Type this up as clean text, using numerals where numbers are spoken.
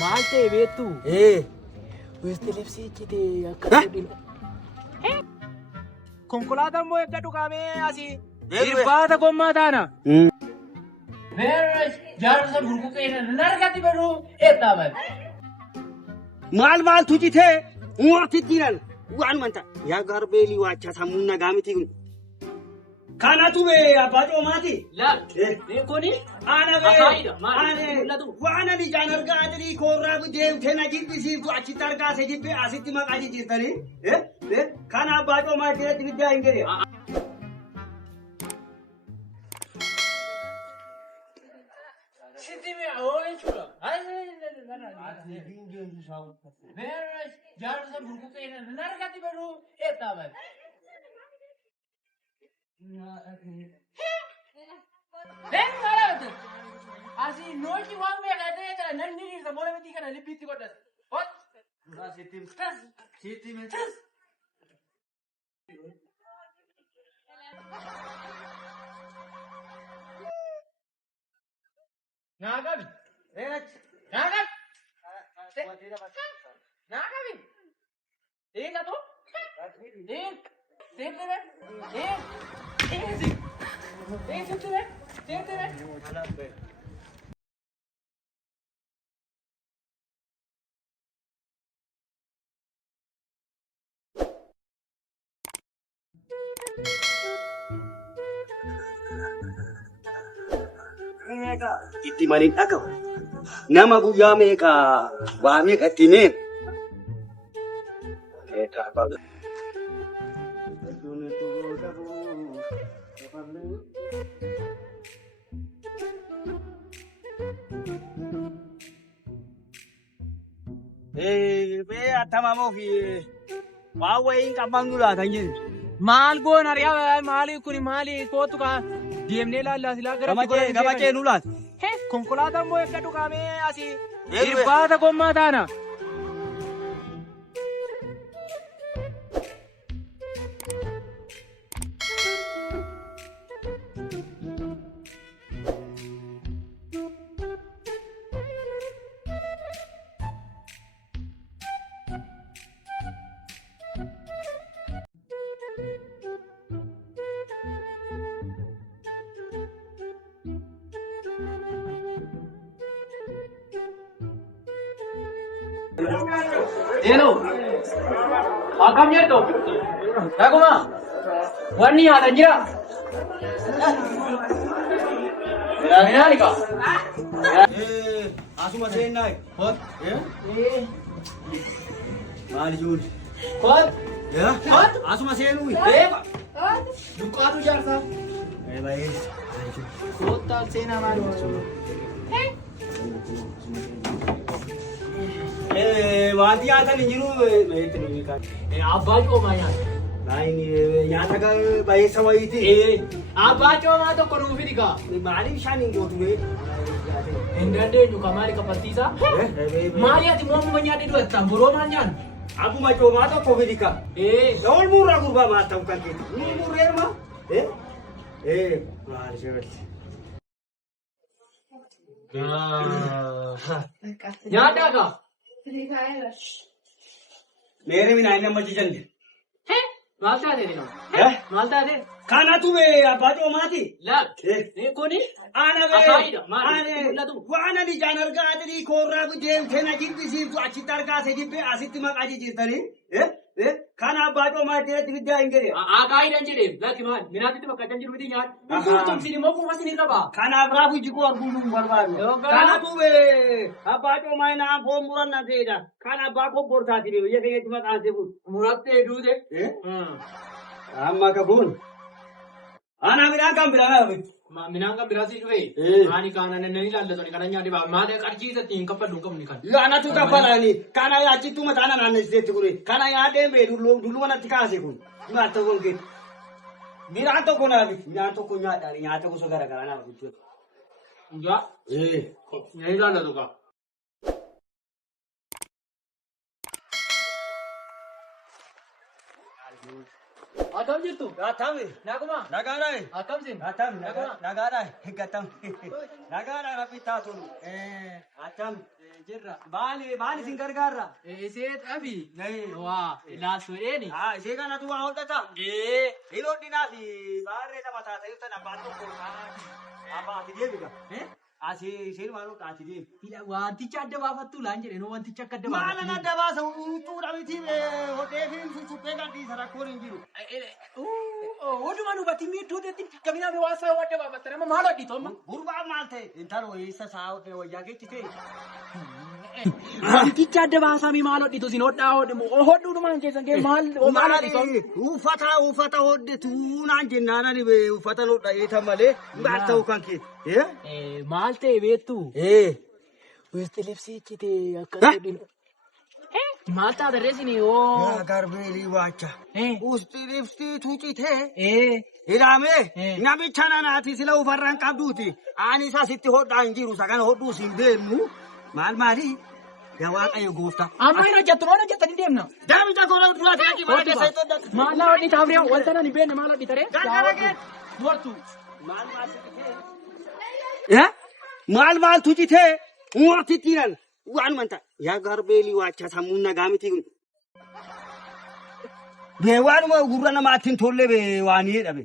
Malte beektu. Westi libsii itti akka konkolaataan moo eegga dhugaamee asii irbaata gommaa taana. Beeras jaarsa burbuqee nargatti baruu eettaman. Maal tujitee moorti diinan waan manta yaa garbeelii waacha sammuu nagaa miti kun. Kanatu bee abbaa coomaati. Laal kuni ana bee waan ani jaan argaa jirii koorraa deemtee na jibbisiiftu achitti argaa se jibbee asitti maqaa jijjiirtanii kana abbaa coomaa keessatti biddaa hin gede. Sitti mee ooyee chuudha. Beeras jaarsa burbuqee nargatti baruu eettaman. Asii nooshi waan beekatee jira namni dhiirsa moora miti kana lippiitti godhata. Naagabi. Naagabi. Eega tu? Itti maniin dhagahu nama guyyaa meeqa waa meeqatti mee bee attamamoo fi waan wayiin qabamnu laatan jiru. Maal goon ariyaa maali kuni maali kootu kaa deemnee laallaa silaa gara gama ceenuu laata. Konkolaataan moo eegga dhugaamee asii irbaata gommaa taana. Hello. Akam jirtu? Naguma. Wanni ada jira. Minani ka? Asuma seenaa kot maal jiruun Kot? kot asuma seenuu Dukaatu jaarsa. baay'ee Kota seenaa maali? wanti nyaatan hin jiru meetti nuyi kan Abbaa coomaa nyaata. nyaata baay'eessa wayiiti Abbaa coomaa tokko nuuf hidhi kaa. maaliif bishaan hin gootu mee Hin dandeenyu ka maali kaffaltiisa? Maali ati moomuma nyaadhe du'attan boroo maal nyaannu? Akkuma coomaa tokko fidika ol murraa gurbaa maal ta'u kan keetti ni murreerma maal shirratti Nyaadhaa kaa? meere minaan nama jijande Maal taate dina? Maal taate? kanatu bee abbaa coomaati Laal kuni ana akaayidha maali? Mul'atu. waan ani jaan argaa jirii koorraa deemtee na jibbisiiftu achitti argaa se jibbee asitti maqaa jijjiirtanii kana abbaa coomaa keessatti biddaa hin gede. Akaayidhaan jedheef lakki maali? Minaatitti bakka kan jiru miti nyaadhu. Kun tumsiin immoo kuufa sinii qabaa. Kanaaf raafuu jikuu arguu hin barbaadu. Kanatu abbaa coomaa naan foon muran na ta'edha. Kan abbaa kobbortaati biyya keenyatti maqaan se kun. Murattee duute. Amma ka kun. Ana midhaan kan biraa Minaan kan biraasii dhufe. Ani kaana nannanii ilaallatani kana nyaadhe baa maal qarjiisatti hin kaffallu hin qabne kan. Laanatu kaffalanii kana achittuu mataa naannesseetti kure kana yaadeen bee dullu manatti kaase kun nyaata kun keetti. Midhaan tokko naaf midhaan tokko nyaadhaan nyaata gosa garaagaraa naaf jechuudha. Yaa. Ni ilaallatu kaa. Atau Akkam jirtu? Atami. Naguma? Nagaadhaa. Akkam sin? Atami. Nagaadhaa. Gatam. Nagaadhaa rabbi taatu. Atami. Jirra. Maali sin gargaarra? Isee dhabi. Waa laasuudheeni. Ishee kanatu waa hodhata. Hin hodhinaati. Baarree tapha taatee jirtan abbaan tokko. Abbaa ati deebiga. Asii isheen maal hodhaati deebi. Wanticha adda baafattu laan jedhe noo wanticha akka adda baafattu. Maalan adda baasa utuudha miti hodhee fi suphee gadhiisa rakkoon hin jiru. Walumaa nubatti miidhuuteetti kaminaa fi waasaa adda baafatta nama maal hodhitu amma? Gurbaan maal ta'e? Intala wayisa saa wayyaa geechite. Wanticha adda baasamii maal hodhitu sin hodhuudhumaan keessan kee maal hodhitu? Uffata hodhetu naan jennaan ani uffata hodhayeeta malee maal ta'u kan kee? Maal ta'e beektu? Westi libsiichite akka hodhinu. Maal taata reesini yoo? Garbeelii waacha. Westi libsii tuucite. Hidhaame namicha nanaati sila ufarraan qabduuti. Ani isa sitti hodhaa hin jiru isa kana hodhuu siin beeknu. Maali? Yaa waaqayyo gooftaa. Amma hin hojjettu waan hojjettanii deemna. Daamicha koolaa duraati yaa kibaa keessa itti hojjetu. Maal hodhi taafriyaa wanta nani beekne maal hodhi taree? Gargaaragee. Dubartu. Maal tuucitee? Mootitti jiran waan manta. Yaa garbeelii waacha sammuun nagaa miti kun. Waanuma gurra namaatti hin tolle waan jedhame.